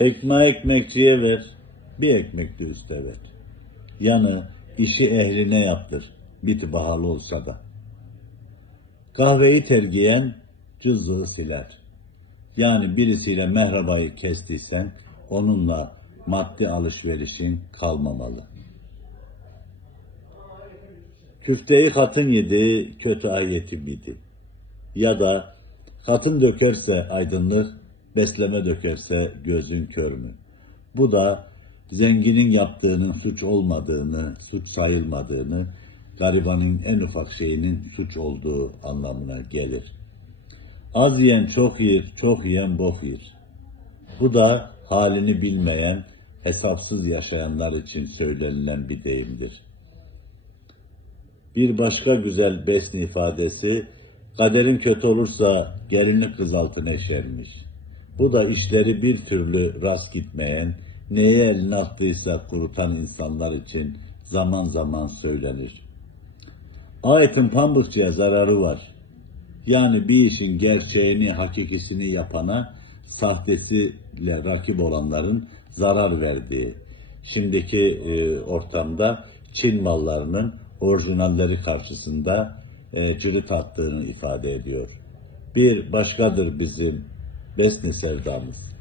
Ekmeği ekmekçiye ver, bir ekmek de üste ver. Yanı işi ehline yaptır, bit bahalı olsa da. Kahveyi tergiyen cızlığı siler. Yani birisiyle mehrabayı kestiysen onunla maddi alışverişin kalmamalı. Küfteyi katın yedi, kötü ay yetim yedi. Ya da katın dökerse aydınlık, besleme dökerse gözün kör mü? Bu da zenginin yaptığının suç olmadığını, suç sayılmadığını, garibanın en ufak şeyinin suç olduğu anlamına gelir. Az yiyen çok yer, çok yiyen bok yer. Bu da halini bilmeyen, hesapsız yaşayanlar için söylenilen bir deyimdir. Bir başka güzel besni ifadesi, kaderin kötü olursa gelini kız altına eşermiş. Bu da işleri bir türlü rast gitmeyen, neye eline attıysa kurutan insanlar için zaman zaman söylenir. Ayetin pambıkçıya zararı var. Yani bir işin gerçeğini, hakikisini yapana sahtesiyle rakip olanların zarar verdiği. Şimdiki e, ortamda Çin mallarının orijinalleri karşısında e, cirit attığını ifade ediyor. Bir başkadır bizim besni sevdamız.